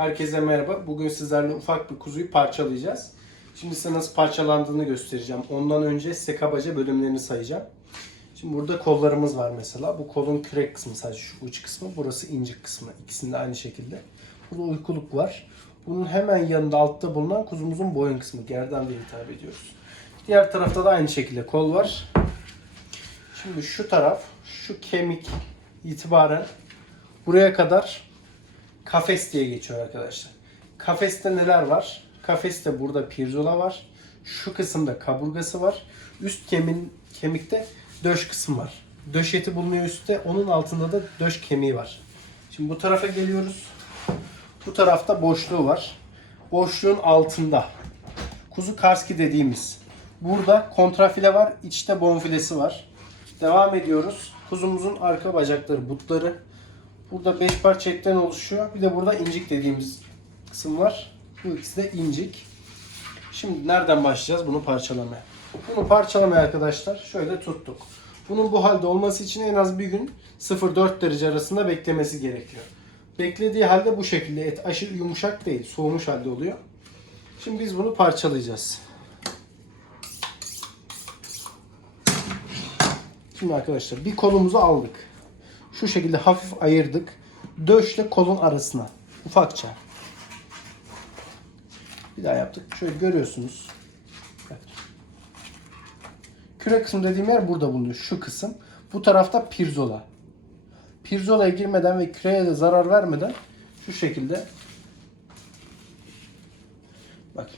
Herkese merhaba. Bugün sizlerle ufak bir kuzuyu parçalayacağız. Şimdi size nasıl parçalandığını göstereceğim. Ondan önce size kabaca bölümlerini sayacağım. Şimdi burada kollarımız var mesela. Bu kolun kürek kısmı sadece şu uç kısmı. Burası incik kısmı. İkisinde aynı şekilde. Burada uykuluk var. Bunun hemen yanında altta bulunan kuzumuzun boyun kısmı. Gerdan diye hitap ediyoruz. Diğer tarafta da aynı şekilde kol var. Şimdi şu taraf, şu kemik itibaren buraya kadar kafes diye geçiyor arkadaşlar. Kafeste neler var? Kafeste burada pirzola var. Şu kısımda kaburgası var. Üst kemin, kemikte döş kısım var. Döş eti bulunuyor üstte. Onun altında da döş kemiği var. Şimdi bu tarafa geliyoruz. Bu tarafta boşluğu var. Boşluğun altında kuzu karski dediğimiz. Burada kontrafile var. içte bonfilesi var. Devam ediyoruz. Kuzumuzun arka bacakları, butları. Burada 5 parça etten oluşuyor. Bir de burada incik dediğimiz kısım var. Bu ikisi de incik. Şimdi nereden başlayacağız bunu parçalamaya? Bunu parçalamaya arkadaşlar şöyle tuttuk. Bunun bu halde olması için en az bir gün 0-4 derece arasında beklemesi gerekiyor. Beklediği halde bu şekilde et aşırı yumuşak değil, soğumuş halde oluyor. Şimdi biz bunu parçalayacağız. Şimdi arkadaşlar bir kolumuzu aldık. Şu şekilde hafif ayırdık. Döşle kolun arasına. Ufakça. Bir daha yaptık. Şöyle görüyorsunuz. Evet. Küre kısmı dediğim yer burada bulunuyor. Şu kısım. Bu tarafta pirzola. Pirzolaya girmeden ve küreye de zarar vermeden şu şekilde bak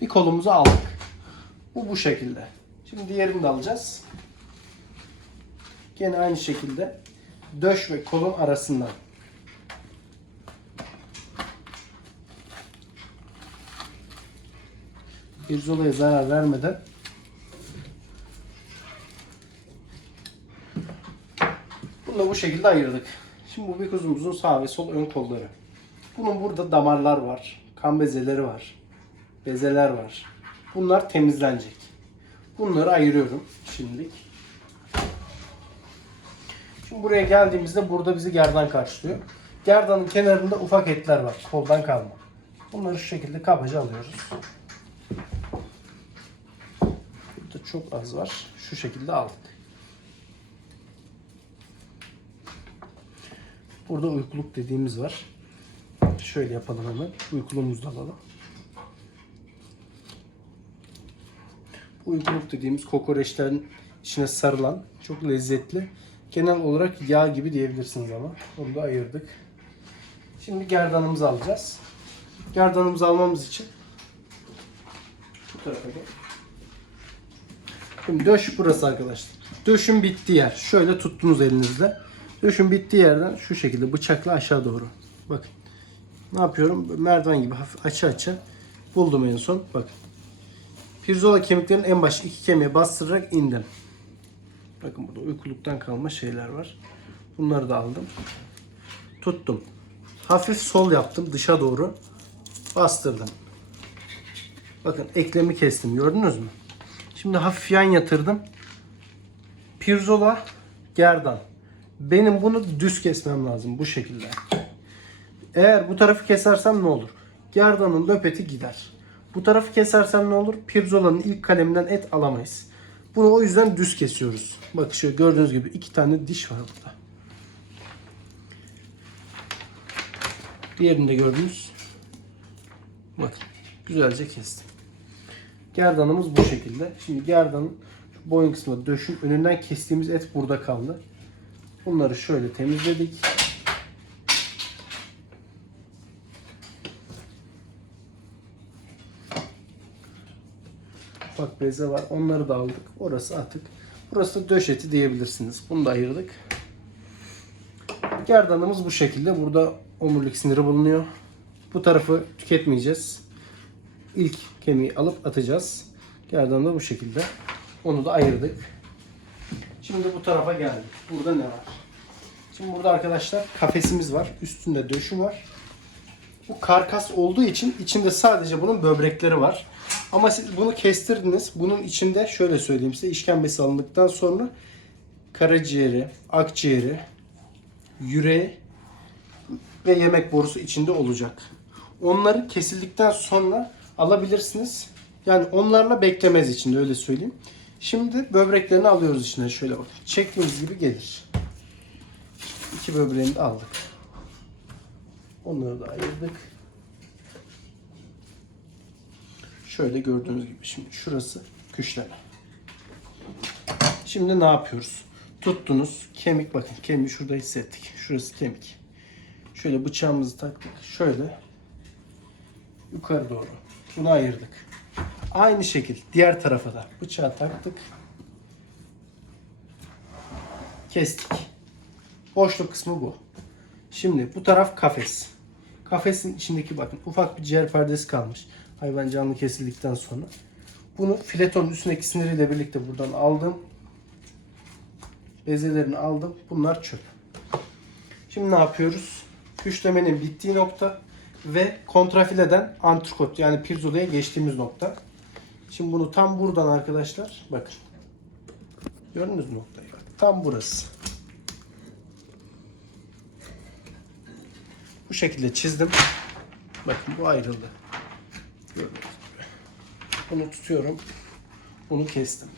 bir kolumuzu aldık. Bu bu şekilde. Şimdi diğerini de alacağız. Gene aynı şekilde döş ve kolun arasından. Pirzolaya zarar vermeden Bunu da bu şekilde ayırdık. Şimdi bu bir kuzumuzun sağ ve sol ön kolları. Bunun burada damarlar var. Kan bezeleri var. Bezeler var. Bunlar temizlenecek. Bunları ayırıyorum şimdilik. Şimdi buraya geldiğimizde burada bizi gerdan karşılıyor. Gerdanın kenarında ufak etler var. Koldan kalma. Bunları şu şekilde kabaca alıyoruz. Burada çok az var. Şu şekilde aldık. Burada uykuluk dediğimiz var. Şöyle yapalım hemen. Uykuluğumuzu alalım. Uykuluk dediğimiz kokoreçlerin içine sarılan çok lezzetli. Genel olarak yağ gibi diyebilirsiniz ama. Onu da ayırdık. Şimdi gerdanımızı alacağız. Gerdanımızı almamız için bu tarafa gel. Şimdi döş burası arkadaşlar. Döşün bittiği yer. Şöyle tuttunuz elinizle. Döşün bittiği yerden şu şekilde bıçakla aşağı doğru. Bakın. Ne yapıyorum? Merdiven gibi hafif açı açı buldum en son. Bakın. Pirzola kemiklerinin en baş iki kemiğe bastırarak indim. Bakın burada uykuluktan kalma şeyler var. Bunları da aldım. Tuttum. Hafif sol yaptım dışa doğru. Bastırdım. Bakın eklemi kestim. Gördünüz mü? Şimdi hafif yan yatırdım. Pirzola gerdan. Benim bunu düz kesmem lazım bu şekilde. Eğer bu tarafı kesersem ne olur? Gerdanın löpeti gider. Bu tarafı kesersem ne olur? Pirzolanın ilk kaleminden et alamayız. Bunu o yüzden düz kesiyoruz. Bak şöyle gördüğünüz gibi iki tane diş var burada. Diğerini de gördünüz. Bakın güzelce kestim. Gerdanımız bu şekilde. Şimdi gerdanın şu boyun kısmında döşün önünden kestiğimiz et burada kaldı. Bunları şöyle temizledik. Ufak beze var. Onları da aldık. Orası atık. Burası da döş eti diyebilirsiniz. Bunu da ayırdık. Gerdanımız bu şekilde. Burada omurilik siniri bulunuyor. Bu tarafı tüketmeyeceğiz. İlk kemiği alıp atacağız. Gerdan da bu şekilde. Onu da ayırdık. Şimdi bu tarafa geldik. Burada ne var? Şimdi burada arkadaşlar kafesimiz var. Üstünde döşü var. Bu karkas olduğu için içinde sadece bunun böbrekleri var. Ama siz bunu kestirdiniz. Bunun içinde şöyle söyleyeyim size işkembesi alındıktan sonra karaciğeri, akciğeri, yüreği, ve yemek borusu içinde olacak. Onları kesildikten sonra alabilirsiniz. Yani onlarla beklemez içinde öyle söyleyeyim. Şimdi böbreklerini alıyoruz içine şöyle bakın. Çektiğimiz gibi gelir. İki böbreğini de aldık. Onları da ayırdık. Şöyle gördüğünüz gibi şimdi şurası küşleme. Şimdi ne yapıyoruz? Tuttunuz. Kemik bakın. Kemiği şurada hissettik. Şurası kemik. Şöyle bıçağımızı taktık. Şöyle yukarı doğru. Bunu ayırdık. Aynı şekil diğer tarafa da bıçağı taktık. Kestik. Boşluk kısmı bu. Şimdi bu taraf kafes. Kafesin içindeki bakın ufak bir ciğer perdesi kalmış. Hayvan canlı kesildikten sonra. Bunu filetonun üstündeki siniriyle birlikte buradan aldım. Bezelerini aldım. Bunlar çöp. Şimdi ne yapıyoruz? Küşlemenin bittiği nokta ve kontrafileden antrikot yani pirzolaya geçtiğimiz nokta. Şimdi bunu tam buradan arkadaşlar bakın. Gördünüz mü noktayı? Tam burası. Bu şekilde çizdim. Bakın bu ayrıldı. Bunu tutuyorum. Bunu kestim.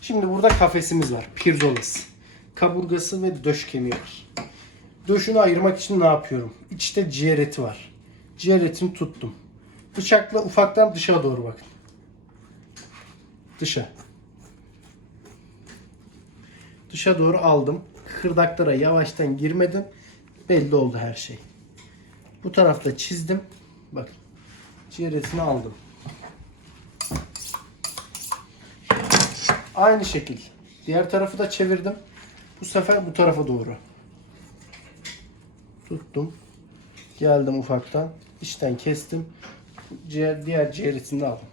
Şimdi burada kafesimiz var. Pirzolası. Kaburgası ve döş kemiği var. Döşünü ayırmak için ne yapıyorum? İçte ciğer eti var. Ciğer etini tuttum. Bıçakla ufaktan dışa doğru bakın. Dışa. Dışa doğru aldım. Kırdaklara yavaştan girmedim. Belli oldu her şey. Bu tarafta çizdim. Bakın. Ciğer etini aldım. Aynı şekil. Diğer tarafı da çevirdim. Bu sefer bu tarafa doğru. Tuttum. Geldim ufaktan. İçten kestim. Ciğer, diğer ciğer etini de aldım.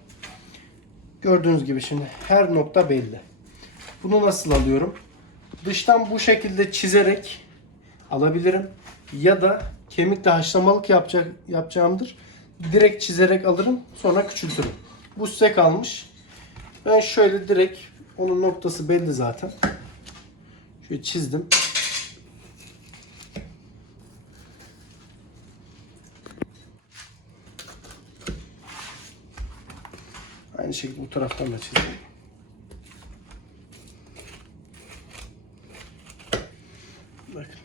Gördüğünüz gibi şimdi her nokta belli. Bunu nasıl alıyorum? Dıştan bu şekilde çizerek alabilirim. Ya da kemikle haşlamalık yapacak, yapacağımdır. Direkt çizerek alırım. Sonra küçültürüm. Bu size kalmış. Ben şöyle direkt onun noktası belli zaten. Şöyle çizdim. Aynı şekilde bu taraftan da çizdim. Bakın.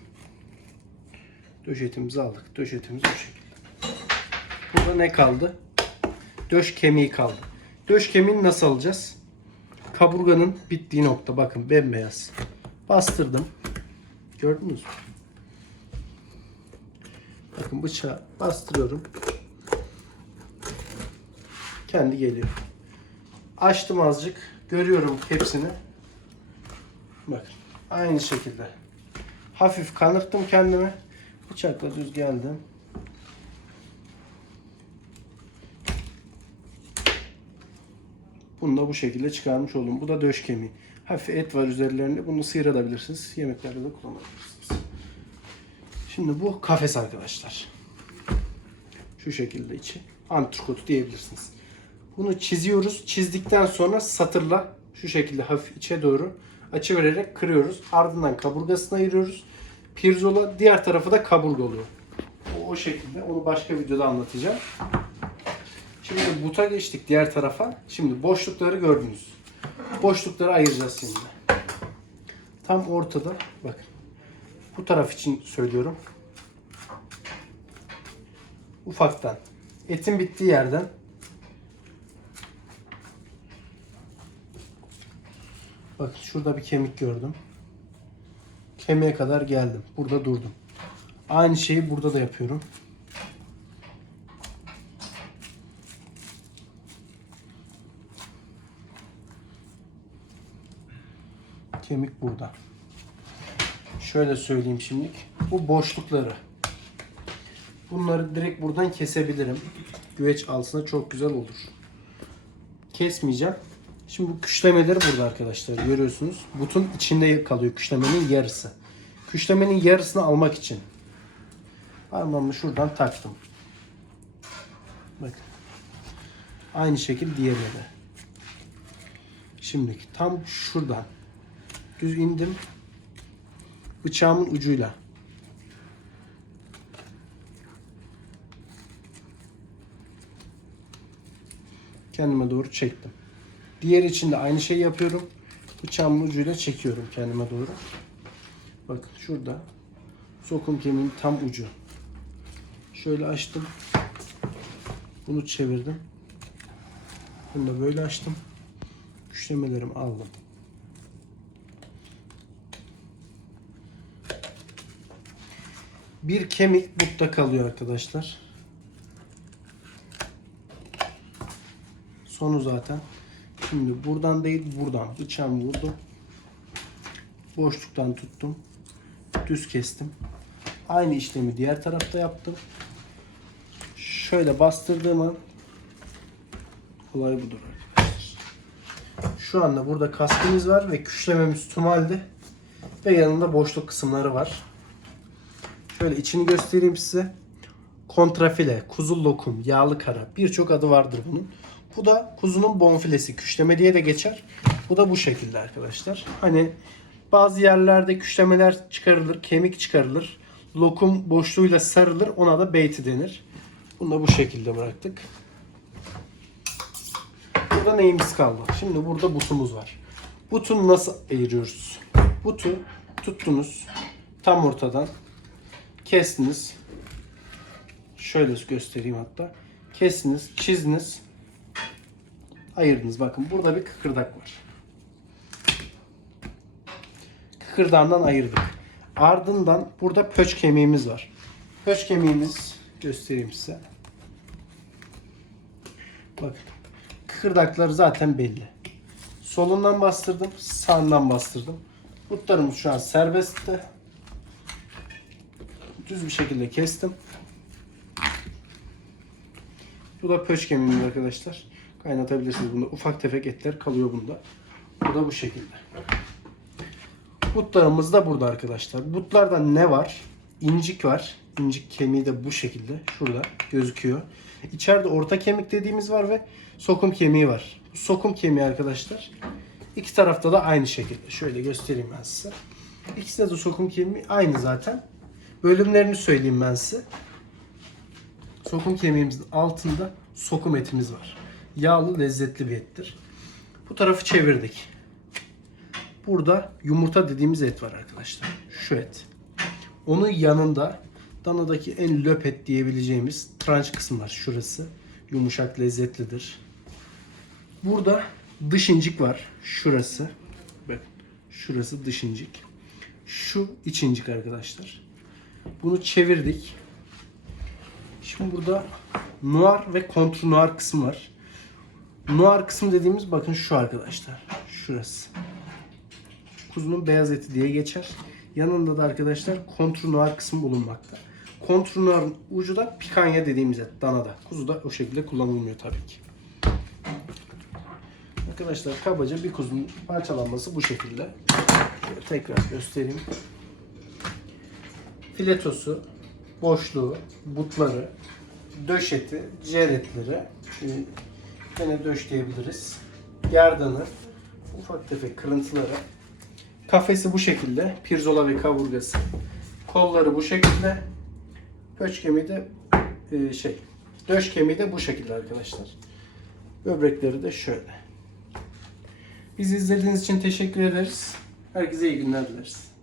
Döş etimizi aldık. Döş etimiz bu şekilde. Burada ne kaldı? Döş kemiği kaldı. Döş kemiğini nasıl alacağız? Kaburganın bittiği nokta. Bakın bembeyaz. Bastırdım. Gördünüz mü? Bakın bıçağı bastırıyorum. Kendi geliyor. Açtım azıcık. Görüyorum hepsini. Bakın. Aynı şekilde. Hafif kanırttım kendimi. Bıçakla düz geldim. Bunu da bu şekilde çıkarmış oldum. Bu da döş kemiği. Hafif et var üzerlerinde. Bunu sıyırabilirsiniz. Yemeklerde de kullanabilirsiniz. Şimdi bu kafes arkadaşlar. Şu şekilde içi. Antrikotu diyebilirsiniz. Bunu çiziyoruz. Çizdikten sonra satırla şu şekilde hafif içe doğru açı vererek kırıyoruz. Ardından kaburgasını ayırıyoruz. Pirzola diğer tarafı da kaburga oluyor. O, o şekilde. Onu başka videoda anlatacağım. Şimdi buta geçtik diğer tarafa. Şimdi boşlukları gördünüz. Boşlukları ayıracağız şimdi. Tam ortada bakın. Bu taraf için söylüyorum. Ufaktan. Etin bittiği yerden Bakın şurada bir kemik gördüm. Kemiğe kadar geldim. Burada durdum. Aynı şeyi burada da yapıyorum. Kemik burada. Şöyle söyleyeyim şimdilik. Bu boşlukları. Bunları direkt buradan kesebilirim. Güveç alsına çok güzel olur. Kesmeyeceğim. Şimdi bu küşlemeleri burada arkadaşlar görüyorsunuz. Butun içinde kalıyor küşlemenin yarısı. Küşlemenin yarısını almak için parmağımı şuradan taktım. Bakın. Aynı şekil diğerine de. Şimdi tam şuradan düz indim. Bıçağımın ucuyla. Kendime doğru çektim. Diğer için de aynı şeyi yapıyorum. Bıçağımın ucuyla çekiyorum kendime doğru. Bakın şurada sokum kemiğin tam ucu. Şöyle açtım. Bunu çevirdim. Bunu da böyle açtım. Güçlemelerimi aldım. Bir kemik butta kalıyor arkadaşlar. Sonu zaten. Şimdi buradan değil buradan bıçağımı vurdum. Boşluktan tuttum. Düz kestim. Aynı işlemi diğer tarafta yaptım. Şöyle bastırdığım an olay budur arkadaşlar. Şu anda burada kaskımız var ve küşlememiz tüm halde. Ve yanında boşluk kısımları var. Şöyle içini göstereyim size. Kontrafile, kuzu lokum, yağlı kara birçok adı vardır bunun. Bu da kuzunun bonfilesi. Küşleme diye de geçer. Bu da bu şekilde arkadaşlar. Hani bazı yerlerde küşlemeler çıkarılır, kemik çıkarılır. Lokum boşluğuyla sarılır. Ona da beyti denir. Bunu da bu şekilde bıraktık. Burada neyimiz kaldı? Şimdi burada butumuz var. Butunu nasıl ayırıyoruz? Butu tuttunuz tam ortadan kestiniz. Şöyle göstereyim hatta. Kestiniz, çizdiniz. Ayırdınız. Bakın burada bir kıkırdak var. Kıkırdağından ayırdık. Ardından burada pöç kemiğimiz var. Pöç kemiğimiz göstereyim size. Bakın. Kıkırdakları zaten belli. Solundan bastırdım, sağından bastırdım. Butlarımız şu an serbestte. Düz bir şekilde kestim. Bu da pöç kemiğimiz arkadaşlar. Kaynatabilirsiniz bunda. Ufak tefek etler kalıyor bunda. Bu da bu şekilde. Butlarımız da burada arkadaşlar. Butlarda ne var? İncik var. İncik kemiği de bu şekilde. Şurada gözüküyor. İçeride orta kemik dediğimiz var ve sokum kemiği var. Bu sokum kemiği arkadaşlar. İki tarafta da aynı şekilde. Şöyle göstereyim ben size. İkisinde de sokum kemiği aynı zaten. Bölümlerini söyleyeyim ben size. Sokum kemiğimizin altında sokum etimiz var. Yağlı, lezzetli bir ettir. Bu tarafı çevirdik. Burada yumurta dediğimiz et var arkadaşlar. Şu et. Onun yanında danadaki en löp et diyebileceğimiz tranç kısım var. Şurası. Yumuşak, lezzetlidir. Burada dış incik var. Şurası. Bakın. Şurası dış incik. Şu iç incik arkadaşlar. Bunu çevirdik. Şimdi burada noir ve kontr noir kısmı var. Noir kısmı dediğimiz bakın şu arkadaşlar. Şurası. Kuzunun beyaz eti diye geçer. Yanında da arkadaşlar kontr noir kısmı bulunmakta. Kontr noir'ın ucu da pikanya dediğimiz et. Danada. Kuzu da o şekilde kullanılmıyor tabii ki. Arkadaşlar kabaca bir kuzunun parçalanması bu şekilde. Şöyle tekrar göstereyim. Filetosu, boşluğu, butları, döş eti, ciğer etleri, e, gene döş diyebiliriz. Gerdanı, ufak tefek kırıntıları. Kafesi bu şekilde, pirzola ve kaburgası. Kolları bu şekilde. Pöç kemiği de e, şey, döş kemiği de bu şekilde arkadaşlar. Böbrekleri de şöyle. Bizi izlediğiniz için teşekkür ederiz. Herkese iyi günler dileriz.